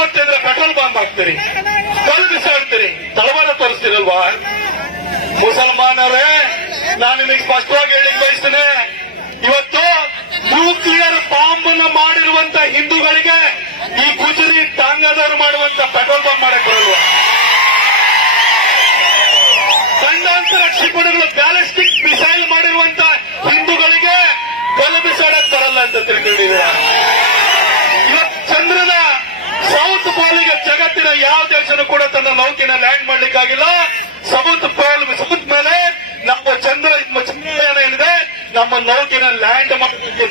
ಇವತ್ತಿದ್ರೆ petrol bomb ಹಾಕ್ತೀರಿ. ಕಲ್ಲು ಬಿಸಾಡ್ತೀರಿ. ತಳವಾರ ತೋರಿಸ್ತೀರಲ್ವಾ? ಮುಸಲ್ಮಾನರೇ, ನಾನು ನಿಮಗೆ ಸ್ಪಷ್ಟವಾಗಿ ಹೇಳಿ ಬಯಸ್ತೇನೆ. ಇವತ್ತು ನ್ಯೂಕ್ಲಿಯರ್ ಬಾಂಬ್ನ ಮಾಡಿರುವಂತ ಹಿಂದೂಗಳಿಗೆ ಈ ಗುಜರಿ ಟಾಂಗಾದವರು ಮಾಡುವಂತ ಪೆಟ್ರೋಲ್ ಬಾಂಬ್ ಮಾಡಕ್ ಬರಲ್ವಾ? ಖಂಡಾಂತರ ಕ್ಷಿಪಣಿಗಳು ಬ್ಯಾಲಿಸ್ಟಿಕ್ ಮಿಸೈಲ್ ಮಾಡಿರುವಂತ ಹಿಂದೂಗಳಿಗೆ ಕೊಲೆ ಬಿಸಾಡಕ್ ಬರಲ್ಲ ಅಂತ ತಿಳ್ಕೊಂಡಿದ್ದೀರಾ? ಸೌತ್ ಪಾಲಿಗೆ ಜಗತ್ತಿನ ಯಾವ ದೇಶನೂ ಕೂಡ ತನ್ನ ನೌಕಿನ ಲ್ಯಾಂಡ್ ಮಾಡ್ಲಿಕ್ಕಾಗಿಲ್ಲ. ಸೌತ್ ಪೋಲ್, ಸೌತ್ ಮೇಲೆ ನಮ್ಮ ಚಂದ್ರ ಚಂದ್ರಯಾನ ಏನಿದೆ, ನಮ್ಮ ನೌಕಿನ ಲ್ಯಾಂಡ್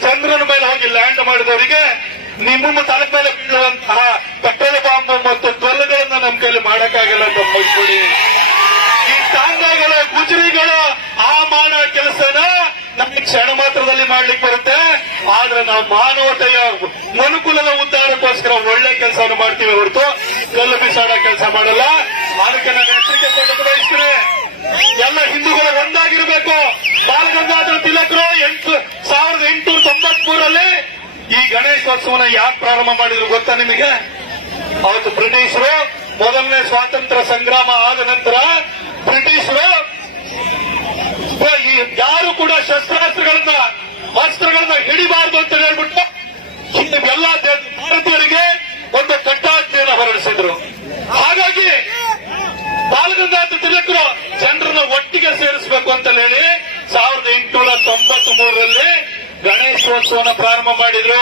ಚಂದ್ರನ ಮೇಲೆ ಹೋಗಿ ಲ್ಯಾಂಡ್ ಮಾಡಿದವರಿಗೆ ನಿಮ್ಮ ತಲೆ ಮೇಲೆ ಬೀಳುವಂತಹ ಪೆಟ್ರೋಲ್ ಬಾಂಬ್ ಮತ್ತು ಕಲ್ಲುಗಳನ್ನ ನಮ್ಮ ಕೈಲಿ ಮಾಡಕ್ಕಾಗಿಲ್ಲ ಅಂತ ಮೈಸೂರಿ ಈ ತಾಂಗಗಳ ಗುಜರಿಗಳು ಆ ಮಾಡ ಕೆಲಸನ ನಮ್ಗೆ ಕ್ಷಣ ಮಾತ್ರದಲ್ಲಿ ಮಾಡ್ಲಿಕ್ಕೆ ಬರುತ್ತೆ. ಆದ್ರೆ ನಾವು ಮಾನವತೆಯ ಮನುಕುಲದ ಉದ್ದಾರಕ್ಕೋಸ್ಕರ ಒಳ್ಳೆ ಕೆಲಸವನ್ನು ಮಾಡ್ತೀವಿ ಹೊರತು. ಕಲ್ಲು ಬಿಸಾಡೋ ಕೆಲಸ ಮಾಡಲ್ಲ. ಅದಕ್ಕೆ ನಾನು ಎಚ್ಚರಿಕೆ ಕೊಡಕ್ಕೆ ಬಯಸ್ತೇನೆ ಎಲ್ಲ ಹಿಂದೂಗಳು ಒಂದಾಗಿರ್ಬೇಕು. ಬಾಲಗಂಗಾಧರ ತಿಲಕರು ಎಂಟು, ಸಾವಿರದ ಎಂಟುನೂರ ತೊಂಬತ್ ಮೂರಲ್ಲಿ ಈ ಗಣೇಶೋತ್ಸವನ ಯಾಕೆ ಪ್ರಾರಂಭ ಮಾಡಿದ್ರು ಗೊತ್ತಾ ನಿಮಗೆ? ಅವತ್ತು ಬ್ರಿಟಿಷರು ಮೊದಲನೇ ಸ್ವಾತಂತ್ರ್ಯ ಸಂಗ್ರಾಮ ಆದ ನಂತರ ಬ್ರಿಟಿಷರು ಯಾರು ಕೂಡ ಶಸ್ತ್ರಾಸ್ತ್ರಗಳನ್ನ ಅಸ್ತ್ರಗಳನ್ನ ಹಿಡಿಬಾರದು ಅಂತ ಹೇಳ್ಬಿಟ್ಟು ಹಿಂದೆ ಎಲ್ಲ ದೇ- ಭಾರತೀಯರಿಗೆ ಒಂದು ಕಟ್ಟಾಜ್ಞೆಯನ್ನು ಹೊರಡಿಸಿದ್ರು ಹಾಗಾಗಿ ಬಾಲಗಂಗಾಧರ ತಿಲಕರು ಜನರನ್ನು ಒಟ್ಟಿಗೆ ಸೇರಿಸಬೇಕು ಅಂತ ಹೇಳಿ ಸಾವಿರದ ಎಂಟುನೂರ ತೊಂಬತ್ ಮೂರರಲ್ಲಿ ಗಣೇಶೋತ್ಸವನ ಪ್ರಾರಂಭ ಮಾಡಿದ್ರು.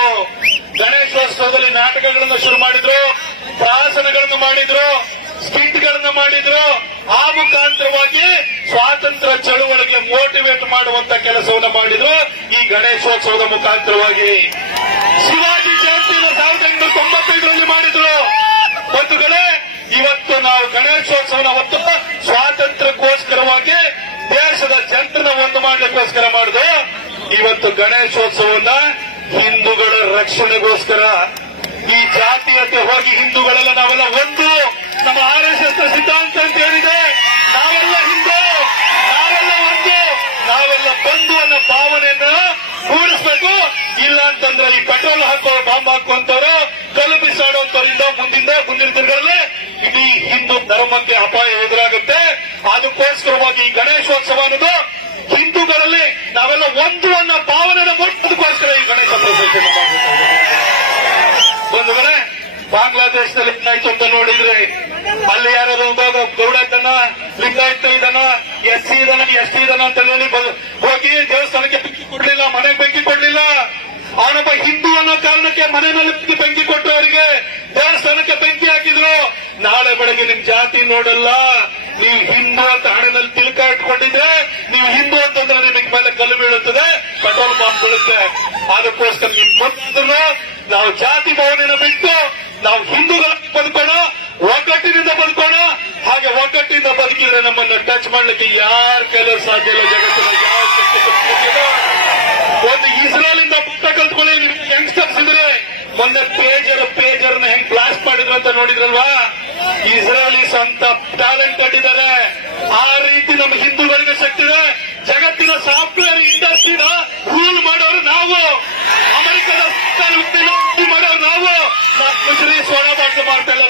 ಗಣೇಶೋತ್ಸವದಲ್ಲಿ ನಾಟಕಗಳನ್ನು ಶುರು ಮಾಡಿದ್ರು ಪ್ರಾಸನಗಳನ್ನು ಮಾಡಿದ್ರು, ಸ್ಕಿಟ್ಗಳನ್ನು ಮಾಡಿದ್ರು. ಆ ಮುಖಾಂತರವಾಗಿ ಸ್ವಾತಂತ್ರ್ಯ ಚಳುವಳಿಗೆ ಮೋಟಿವೇಟ್ ಮಾಡುವಂತ ಕೆಲಸವನ್ನು ಮಾಡಿದ್ರು ಈ ಗಣೇಶೋತ್ಸವದ ಮುಖಾಂತರವಾಗಿ ಶಿವಾಜಿ ಜಯಂತಿಯನ್ನು ಸಾವಿರದ ಎಂಟುನೂರ ತೊಂಬತ್ತೈದರಲ್ಲಿ ಮಾಡಿದ್ರು ಬಂಧುಗಳೇ ಇವತ್ತು ನಾವು ಗಣೇಶೋತ್ಸವನ ಹೊತ್ತು ಸ್ವಾತಂತ್ರ್ಯಕ್ಕೋಸ್ಕರವಾಗಿ ದೇಶದ ಜನರನ್ನ ಒಂದು ಮಾಡಲಿಕ್ಕೋಸ್ಕರ ಮಾಡಿದ್ರು ಇವತ್ತು ಗಣೇಶೋತ್ಸವನ ಹಿಂದೂಗಳ ರಕ್ಷಣೆಗೋಸ್ಕರ ಈ ಜಾತೀಯತೆ ಹೋಗಿ ಹಿಂದೂಗಳೆಲ್ಲ ನಾವೆಲ್ಲ ಒಂದು ನಮ್ಮ ಆರ್ ಎಸ್ ಎಸ್ ಸಿದ್ಧಾಂತ ಅಂತ ಹೇಳಿದೆ. ನಾವೆಲ್ಲ ಹಿಂದೂ, ನಾವೆಲ್ಲ ಒಂದು, ನಾವೆಲ್ಲ ಬಂದು ಅನ್ನೋ ಭಾವನೆಯನ್ನ ಕೂಡಿಸ್ಬೇಕು ಇಲ್ಲ ಅಂತಂದ್ರೆ ಈ ಪೆಟ್ರೋಲ್ ಹಾಕೋ, ಬಾಂಬ್ ಹಾಕುವಂತವ್ರು ಕಲ್ಲು ಮುಂದಿಂದ ಮುಂದಿನ ದಿನಗಳಲ್ಲಿ ಇಡೀ ಹಿಂದೂ ಧರ್ಮಕ್ಕೆ ಅಪಾಯ ಎದುರಾಗುತ್ತೆ. ಅದಕ್ಕೋಸ್ಕರವಾಗಿ ಈ ಗಣೇಶೋತ್ಸವ ಅನ್ನೋದು ಹಿಂದೂಗಳಲ್ಲಿ ನಾವೆಲ್ಲ ಒಂದು ಅನ್ನೋ ಭಾವನೆನ ಮುಟ್ಟೋದಕ್ಕೋಸ್ಕರ ಈ ಗಣೇಶ ಪ್ರಶಸ್ತಿಯನ್ನು ಮಾಡಬೇಕಾಗಿದೆ ಬಂಧುಗಳೇ ಬಾಂಗ್ಲಾದೇಶದಲ್ಲಿ ಲಿಂಗಾಯತ್ ಅಂತ ನೋಡಿದ್ರೆ, ಅಲ್ಲಿ ಯಾರಾದ್ರು ಒಬ್ಬ ಗೌಡ ಇದ್ದಾನ ಲಿಂಗಾಯತ್ ಇದ್ದಾನ ಎಸ್ ಸಿ ಇದಾನ ಎಸ್ ಟಿ ಇದಾನ ಅಂತ ಹೇಳಿ ಹೋಗಿ ದೇವಸ್ಥಾನಕ್ಕೆ ಬೆಂಕಿ ಕೊಡ್ಲಿಲ್ಲ, ಮನೆಗೆ ಬೆಂಕಿ ಕೊಡ್ಲಿಲ್ಲ. ಅವನೊಬ್ಬ ಹಿಂದೂ ಅನ್ನೋ ಕಾರಣಕ್ಕೆ ಮನೆಯಲ್ಲಿ ಬೆಂಕಿ ಕೊಟ್ಟು ಅವರಿಗೆ. ದೇವಸ್ಥಾನಕ್ಕೆ ಬೆಂಕಿ ಹಾಕಿದ್ರು. ನಾಳೆ ಬೆಳಗ್ಗೆ ನಿಮ್ ಜಾತಿ ನೋಡಲ್ಲ. ನೀವು ಹಿಂದೂ ಅಂತ ಹಣದಲ್ಲಿ ತಿಲಕ ಇಟ್ಕೊಂಡಿದ್ರೆ, ನೀವು ಹಿಂದೂ ಅಂತಂದ್ರೆ ನಿಮಗೆ ಮೇಲೆ ಕಲ್ಲು ಬೀಳುತ್ತದೆ, ಪೆಟ್ರೋಲ್ ಬಾಂಬ್ ಬೀಳುತ್ತೆ. ಅದಕ್ಕೋಸ್ಕರ ನಿಮ್ ನಾವು ಜಾತಿ ಭವನ ಬಿಟ್ಟು ನಾವು ಹಿಂದೂಗಳಾಗಿ ಬದುಕೋಣ ಒಗ್ಗಟ್ಟಿನಿಂದ ಬದುಕೋಣ ಹಾಗೆ ಒಗ್ಗಟ್ಟಿನಿಂದ ಬದುಕಿದ್ರೆ ನಮ್ಮನ್ನ ಟಚ್ ಮಾಡ್ಲಿಕ್ಕೆ ಯಾರ ಕೈಲೂ ಸಾಧ್ಯ ಇಲ್ಲ ಜಗತ್ತಿನ ಯಾವ ಒಂದು ಇಸ್ರೇಲಿಂದ ಪುಟ್ಟ ಕಲ್ತ್ಕೊಳ್ಳಿ ಯಂಗ್ಸ್ಟರ್ಸ್ ಇದ್ರೆ. ಮೊನ್ನೆ ಪೇಜರ್ ಪೇಜರ್ ಪೇಜರ್ನ ಹೆಂಗ್ ಬ್ಲಾಸ್ಟ್ ಮಾಡಿದ್ರು ಅಂತ ನೋಡಿದ್ರಲ್ವಾ? ಇಸ್ರೇಲಿಸ್ ಸಂತ ಟ್ಯಾಲೆಂಟ್ ಕೊಟ್ಟಿದ್ದಾರೆ. ಆ ರೀತಿ ನಮ್ಮ ಹಿಂದೂಗಳಿಗೆ ಶಕ್ತಿ ಇದೆ. ಜಗತ್ತಿನ ಸಾಮ ఆకాశ